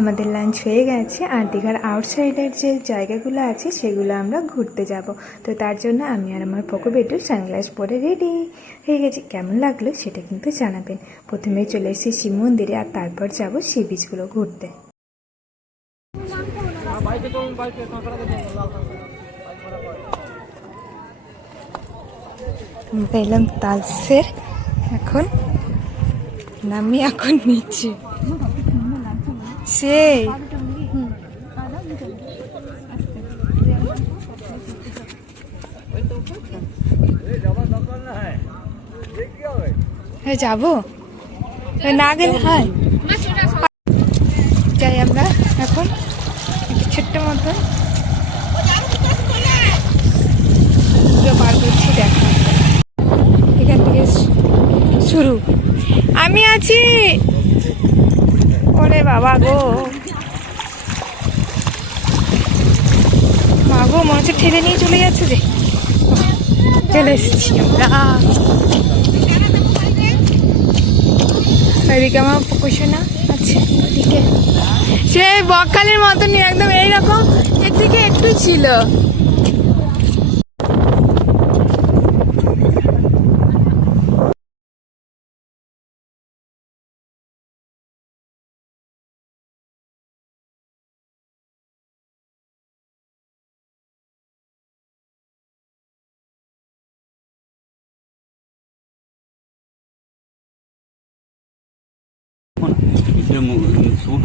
আমাদের লাঞ্চ হয়ে গেছে আর দীঘার আউটসাইডের যে জায়গাগুলো আছে সেগুলো আমরা ঘুরতে যাব। তো তার জন্য আমি আর আমার পকো বেটু সানগ্লাস পরে রেডি হয়ে গেছি। কেমন লাগলো সেটা কিন্তু জানাবেন। প্রথমে চলে এসেছি শিব মন্দিরে আর তারপর যাব সি বিচগুলো ঘুরতে। এলাম তালসের, এখন নামি এখন নিচে সেই যাবো না গেলে হয়। যাই আমরা এখন ছোট্ট মতো পার করছি। দেখা এখান থেকে শুরু, আমি আছি। ওরে বাবা গো, মা গো, মনে হচ্ছে ঠেলে নিয়ে চলে যাচ্ছে। যে চলে এসেছি আমরা। এদিকে আমার পোষণা আছে, এদিকে সে বকখালির মতনই একদম এইরকম, এর থেকে একটু ছিল।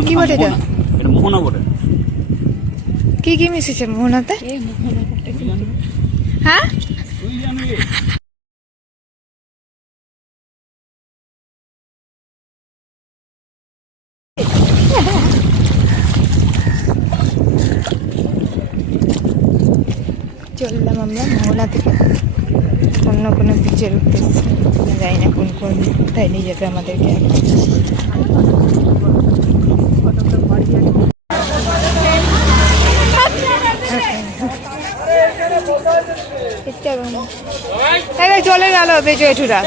কি বলে এটা? মোহনা বলে। কি কি মিশেছে মোহনাতে? হ্যাঁ, চললাম আমরা মোহনা থেকে অন্য কোনো বিচের উদ্দেশ্যে। যাই না কোন কোন কোথায় নিয়ে যেতে আমাদেরকে। চলে গেল বেচুরা,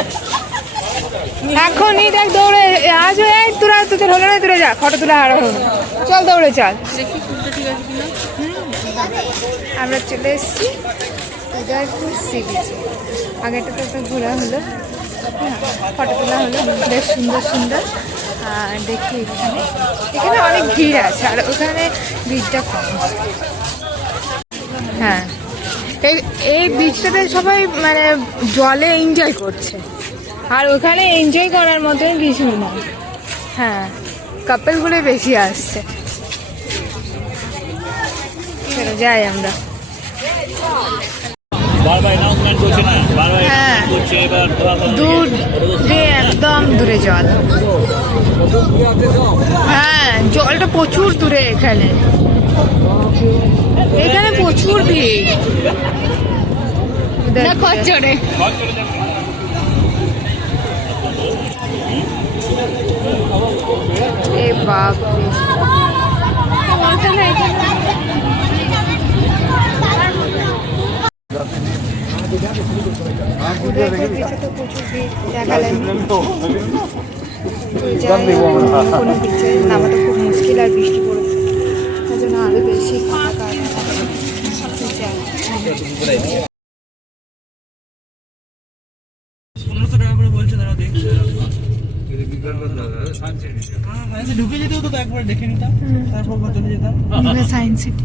এখনই দেখ দৌড়ে আজ তোরা, তোদের হলো না, তোরা যা ফটো তোলা হারা হলো। চল দৌড়ে চল। আমরা চলে এসেছি উদয়পুর সি বিচে। আগেটা তো ঘোরা হলো, ফটো তোলা হলো, বেশ সুন্দর সুন্দর। আর দেখি এখানে এখানে অনেক ভিড় আছে আর ওখানে ভিড়টা কম। হ্যাঁ, এই বিচটাতে সবাই মানে জলে এনজয় করছে, আর ওখানে এনজয় করার মতন কিছু না। হ্যাঁ, কাপেলগুলো বেশি আসছে। চলো যাই আমরা। হ্যাঁ, দূরে একদম দূরে জল। হ্যাঁ, জলটা প্রচুর দূরে। এখানে এখানে প্রচুর ভিড়। খচ্চরে এ বাপ, প্রচুর ভিড় দেখালেন। কোনো পিছে নামাটা খুব মুশকিল, আর বৃষ্টি পড়েছে তার জন্য আরো বেশি ঢুকে যেতে হতো, একবার দেখে নিতাম, তারপর চলে যেতাম সায়েন্স সিটি।